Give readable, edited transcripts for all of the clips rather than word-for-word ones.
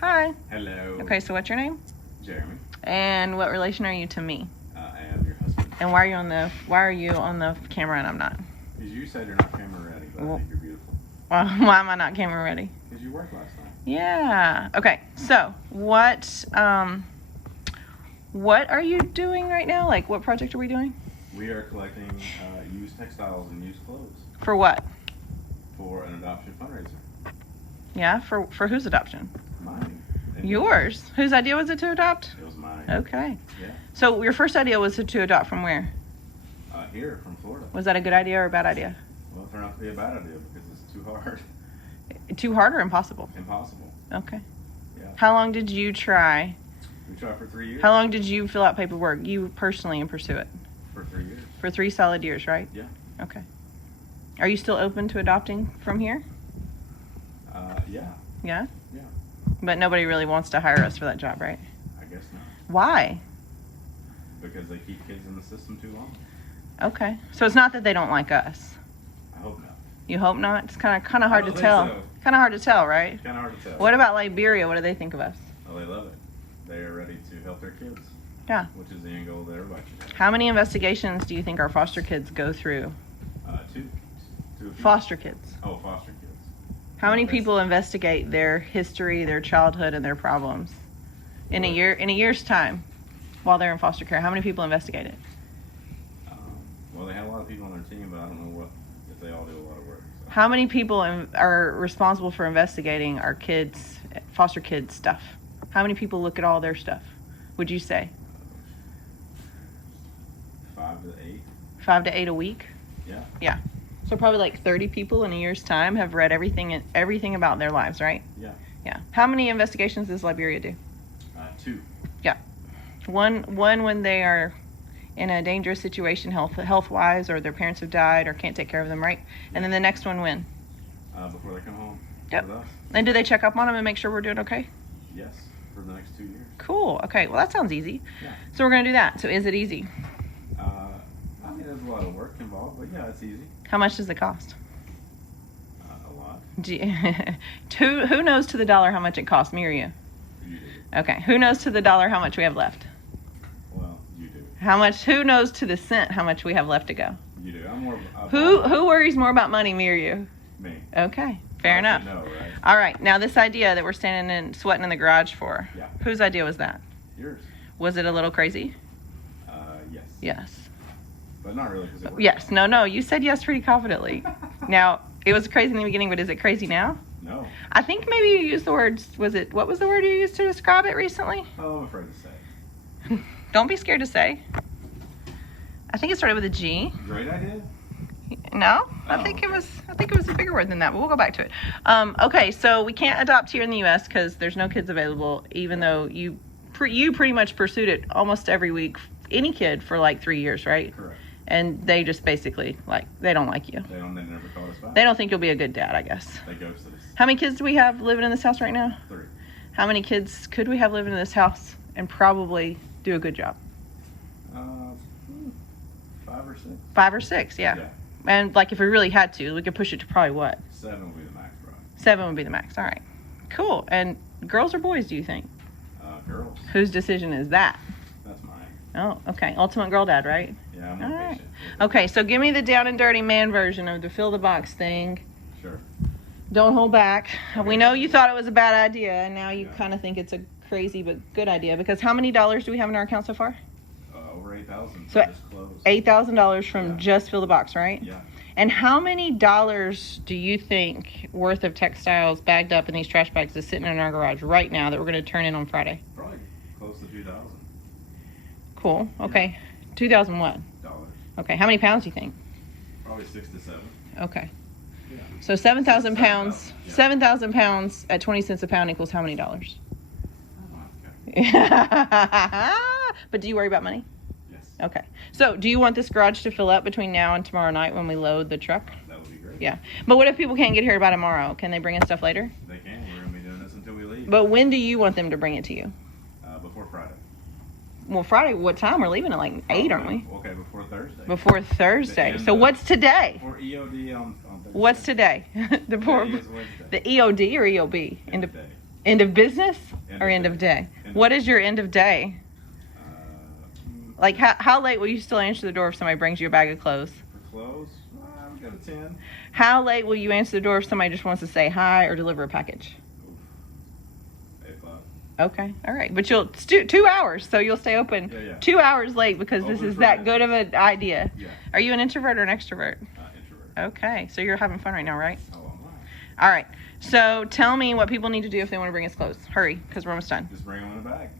Hi. Hello. Okay, so what's your name? Jeremy. And what relation are you to me? I am your husband. And why are you on the camera and I'm not? Because you said you're not camera ready, but I think you're beautiful. Well, why am I not camera ready? Because you worked last night. Yeah. Okay. So what are you doing right now? Like, what project are we doing? We are collecting used textiles and used clothes For what? for an adoption fundraiser. Yeah. For whose adoption? Mine. And Yours. Whose idea was it to adopt? It was mine. Okay. Yeah. So your first idea was to adopt from where? Here from Florida. Was that a good idea or a bad idea? Well, it turned out to be a bad idea because it's too hard. Too hard or impossible? Impossible. Okay. Yeah. How long did you try? We tried for 3 years. How long did you fill out paperwork, you personally, and pursue it? For 3 years. For 3 solid years, right? Yeah. Okay. Are you still open to adopting from here? Yeah. Yeah? Yeah. But nobody really wants to hire us for that job, right? I guess not. Why? Because they keep kids in the system too long. Okay. So it's not that they don't like us. I hope not. You hope not? It's kind of hard to don't think tell. so. Kind of hard to tell, right? Kind of hard to tell. What about Liberia? What do they think of us? Oh, they love it. They are ready to help their kids. Yeah. Which is the end goal that everybody should have. How many investigations do you think our foster kids go through? Two. Foster kids. Oh, foster kids. How many people investigate their history, their childhood, and their problems in a year's time while they're in foster care? How many people investigate it? Well, they have a lot of people on their team, but I don't know if they all do a lot of work. So. How many people are responsible for investigating our kids, foster kids stuff? How many people look at all their stuff, would you say? 5 to 8. 5 to 8 a week? Yeah. Yeah. So probably like 30 people in a year's time have read everything about their lives, right? Yeah. Yeah. How many investigations does Liberia do? 2. Yeah. One when they are in a dangerous situation health-wise, or their parents have died or can't take care of them, right? And then the next one when? Before they come home. Yep. With us. And do they check up on them and make sure we're doing okay? Yes. For the next 2 years. Cool. Okay. Well, that sounds easy. Yeah. So we're going to do that. So is it easy? I mean, there's a lot of work involved, but yeah, it's easy. How much does it cost? A lot. Who knows to the dollar how much it costs, me or you? You do. Okay. Who knows to the dollar how much we have left? Well, you do. Who knows to the cent how much we have left to go? You do. I'm more. Who worries more about money, me or you? Me. Okay. Fair enough. No, right? All right. Now this idea that we're standing and sweating in the garage for. Yeah. Whose idea was that? Yours. Was it a little crazy? Yes. Yes. But not really, because it worked. Yes. No. You said yes pretty confidently. Now, it was crazy in the beginning, but is it crazy now? No. I think maybe you used the words, what was the word you used to describe it recently? Oh, I'm afraid to say. Don't be scared to say. I think it started with a G. Great idea. No, I think it was a bigger word than that, but we'll go back to it. Okay, so we can't adopt here in the U.S. because there's no kids available, even though you pretty much pursued it almost every week, any kid for like 3 years, right? Correct. And they just basically, they don't like you. They never called us back. They don't think you'll be a good dad, I guess. They ghosted us. How many kids do we have living in this house right now? 3. How many kids could we have living in this house and probably do a good job? 5 or 6. 5 or 6, yeah. And like if we really had to, we could push it to probably what? 7 would be the max, bro. 7 would be the max. All right. Cool. And girls or boys, do you think? Girls. Whose decision is that? That's mine. Oh, okay. Ultimate girl dad, right? Yeah, I'm All more right. patient. Okay, so give me the down and dirty man version of the fill the box thing. Sure. Don't hold back. We know you thought it was a bad idea, and now you Yeah. kind of think it's a crazy but good idea. Because how many dollars do we have in our account so far? Over 8,000. So just closed. $8,000 from Yeah. just fill the box, right? Yeah. And how many dollars do you think worth of textiles bagged up in these trash bags is sitting in our garage right now that we're going to turn in on Friday? Probably close to $2,000. Cool. Okay. 2,000 what? Okay. How many pounds do you think? Probably 6 to 7. Okay. Yeah. So 7,000 pounds. Yeah. 7,000 pounds at 20 cents a pound equals how many dollars? Okay. But do you worry about money? Yes. Okay. So do you want this garage to fill up between now and tomorrow night when we load the truck? That would be great. Yeah. But what if people can't get here by tomorrow? Can they bring in stuff later? They can. We're going to be doing this until we leave. But when do you want them to bring it to you? Before Friday. Well, Friday, what time? We're leaving at like 8, aren't we? Okay, before Thursday. Before Thursday. And, So what's today? Before EOD on Thursday. What's today? Today is Wednesday. The EOD or EOB? End of day. End of business End or of end of day. day? End of What is your end of day? Uh, Like, how late will you still answer the door if somebody brings you a bag of clothes? for clothes, we got a 10. How late will you answer the door if somebody just wants to say hi or deliver a package? 8 o'clock. Okay, all right. But you'll 2 hours, so you'll stay open Yeah. 2 hours late because this Open is for that business. good of an idea. Yeah. Are you an introvert or an extrovert? Introvert. Okay, so you're having fun right now, right? Oh, I'm not. All right. So tell me what people need to do if they want to bring us clothes. Hurry, because we're almost done. Just bring them in a bag.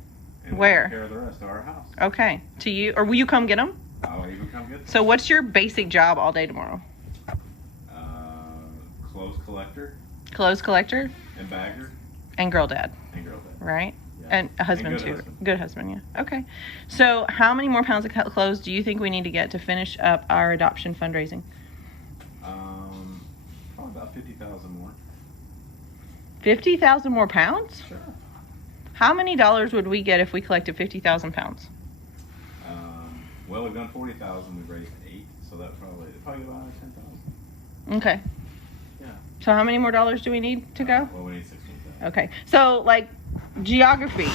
And Where? We'll take care of the rest to our house. Okay. To you, or will you come get them? I'll even come get them. So what's your basic job all day tomorrow? Clothes collector Clothes collector and bagger and girl dad, and girl dad. right? Yeah. And a husband good too. husband. Good husband, yeah. Okay. So how many more pounds of clothes do you think we need to get to finish up our adoption fundraising? Probably about 50,000 more. 50,000 more pounds? Sure. How many dollars would we get if we collected 50,000 pounds? Well, we've done 40,000. We've raised 8, so that probably about 10,000. Okay. Yeah. So how many more dollars do we need to go? Well, we need 16,000. Okay. So like geography,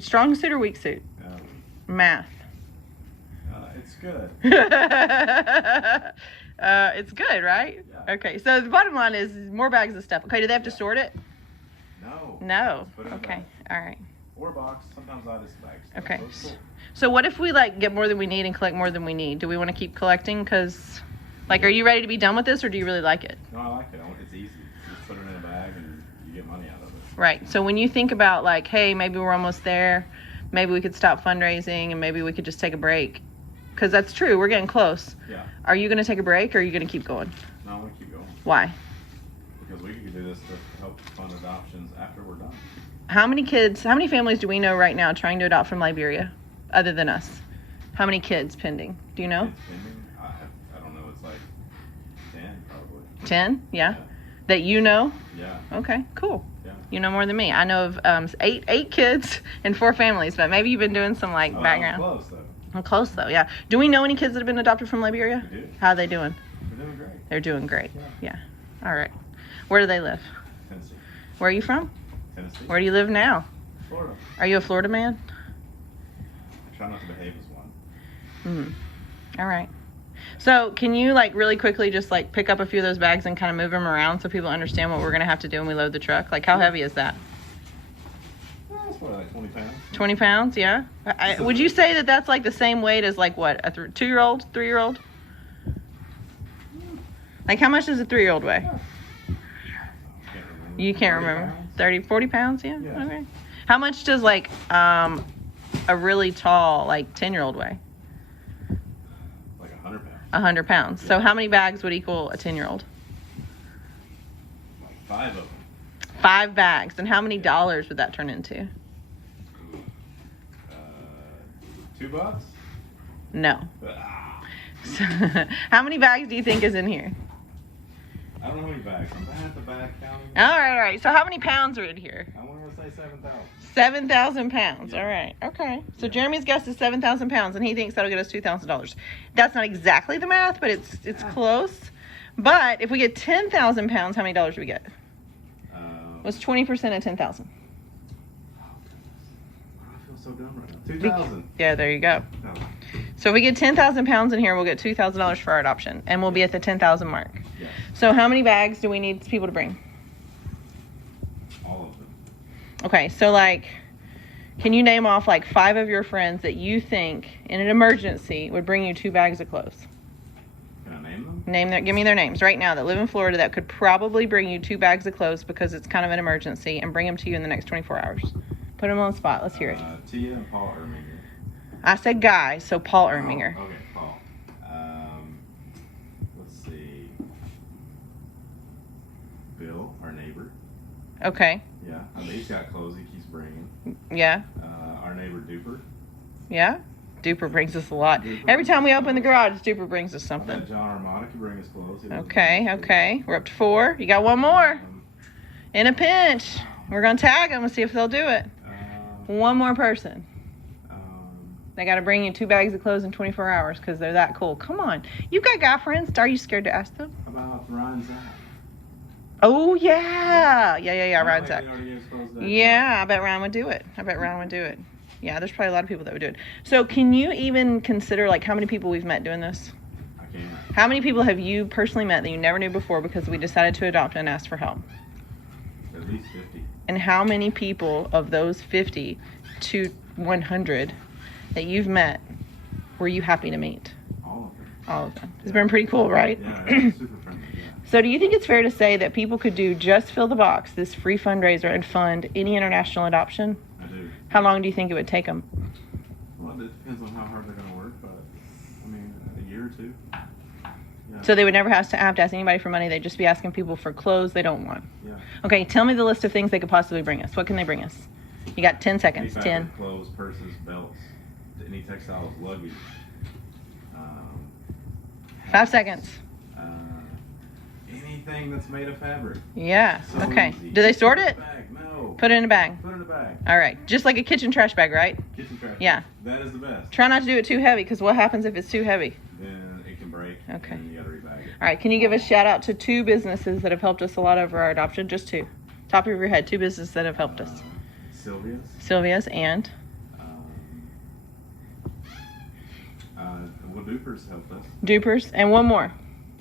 strong suit or weak suit? Math. It's good. It's good, right? Yeah. Okay. So the bottom line is more bags of stuff. Okay. Do they have to sort it? No. No. Put it in a Okay. bag. All right. Or a box. Sometimes I just bags. Okay. So it's cool. So what if we like get more than we need and collect more than we need? Do we want to keep collecting? Because, like, are you ready to be done with this, or do you really like it? No, I like it. It's easy. You just put it in a bag and you get money out of it. Right. So when you think about like, hey, maybe we're almost there, maybe we could stop fundraising, and maybe we could just take a break, because that's true. We're getting close. Yeah. Are you going to take a break, or are you going to keep going? No, I want to keep going. Why? Because we could do this to help fund adoptions after we're done. How many families do we know right now trying to adopt from Liberia, other than us? How many kids pending? Do you know? Kids pending? I don't know. It's like 10 probably. 10? Yeah. That you know? Yeah. Okay, cool. Yeah. You know more than me. I know of eight kids and 4 families, but maybe you've been doing some like Oh, background. that was close though. I'm close though, yeah. Do we know any kids that have been adopted from Liberia? We do. How are they doing? We're doing great. They're doing great. Yeah. Yeah. All right. Where do they live? Tennessee. Where are you from? Tennessee. Where do you live now? Florida. Are you a Florida man? I try not to behave as one. All right. So can you like really quickly just like pick up a few of those bags and kind of move them around so people understand what we're going to have to do when we load the truck? Like how heavy is that? That's probably like 20 pounds. 20 pounds, yeah? Would you say that that's like the same weight as like what, a 2-year-old, 3-year-old? Like how much does a 3-year-old weigh? Can't remember. You can't 30 remember. pounds? 30, 40 pounds, yeah? Yeah. Okay. How much does like a really tall like 10-year-old weigh? Like 100 pounds. 100 pounds. So how many bags would equal a 10-year-old? Like 5 of them. 5 bags. And how many dollars would that turn into? $2? No. Ah, So, how many bags do you think is in here? I don't know how many bags. I'm bad at the bag counting. All right. So how many pounds are in here? I want to say 7,000. 7,000 pounds. Yeah. All right. Okay. So Yeah. Jeremy's guess is 7,000 pounds, and he thinks that'll get us $2,000. That's not exactly the math, but it's close. But if we get 10,000 pounds, how many dollars do we get? What's 20% of 10,000? I feel so dumb right now. 2,000. Yeah, there you go. No. So if we get 10,000 pounds in here, we'll get $2,000 for our adoption, and we'll be at the 10,000 mark. Yeah. So how many bags do we need people to bring? All of them. Okay, so like, can you name off like 5 of your friends that you think in an emergency would bring you 2 bags of clothes? Can I name them? Give me their names right now that live in Florida that could probably bring you 2 bags of clothes because it's kind of an emergency, and bring them to you in the next 24 hours. Put them on the spot. Let's hear it. Tia and Paul Erminger. I said guy, so Paul Erminger. Oh, okay, Paul. Let's see. Bill, our neighbor. Okay. Yeah, I mean, he's got clothes he keeps bringing. Yeah. Our neighbor Duper. Yeah. Duper brings us a lot. Duper. Every time we open the garage, Duper brings us I something. bet John Armada can bring his clothes. He doesn't Okay, bring his okay. We're up to 4. You got one more. Um, In a pinch. We're going to tag them and see if they'll do it. One more person. They got to bring you 2 bags of clothes in 24 hours because they're that cool. Come on. You got guy friends. Are you scared to ask them? How about Ryan Zach? Oh yeah. Ryan's They out. already exposed that. Yeah, I bet Ryan would do it. Yeah, there's probably a lot of people that would do it. So can you even consider like how many people we've met doing this? I can't. How many people have you personally met that you never knew before because we decided to adopt and ask for help? At least 50. And how many people of those 50 to 100 that you've met were you happy to meet? All of them. All of them. It's been pretty cool, right? Yeah, it's super friendly. Yeah. So do you think it's fair to say that people could do Just Fill the Box, this free fundraiser, and fund any international adoption? I do. How long do you think it would take them? Well, it depends on how hard they're going to work, but I mean, a year or two. Yeah. So they would never have to ask anybody for money. They'd just be asking people for clothes they don't want. Yeah. Okay, tell me the list of things they could possibly bring us. What can they bring us? You got 10 Any seconds. fabric, 10. Clothes, purses, belts, any textiles, luggage. 5 seconds. Uh, anything that's made of fabric. Yeah. So Okay. easy. Do they sort Put it? in a bag. No. Put it in a bag. Put it in a bag. All right. Just like a kitchen trash bag, right? Kitchen trash. Yeah. That is the best. Try not to do it too heavy, because what happens if it's too heavy? Then it can break. Okay. And you got to rebag it. All right. Can you give a shout out to 2 businesses that have helped us a lot over our adoption? Just 2. Top of your head, 2 businesses that have helped us. Sylvia's. Sylvia's and Well, Dupers helped us. Dupers, and one more.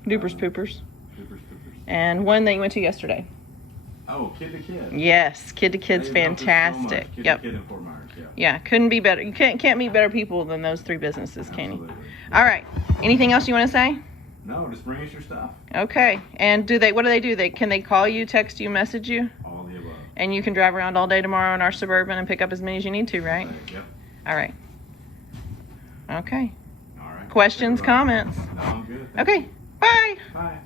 Dupers Poopers. Dupers, Poopers. And one that you went to yesterday. Oh, Kid to Kid. Yes, Kid to Kid's They helped us so fantastic. much. Kid Yep. to Kid in Fort Myers. Yeah. Yeah, couldn't be better. You can't meet better people than those 3 businesses, can you? Absolutely. All right. Anything else you want to say? No, just bring us your stuff. Okay. And what do? Can they call you, text you, message you? All the above. And you can drive around all day tomorrow in our Suburban and pick up as many as you need to, right? Yep. All right. Okay. All right. Questions, Everybody. comments? No, I'm good. Thank Okay. you. Bye. Bye.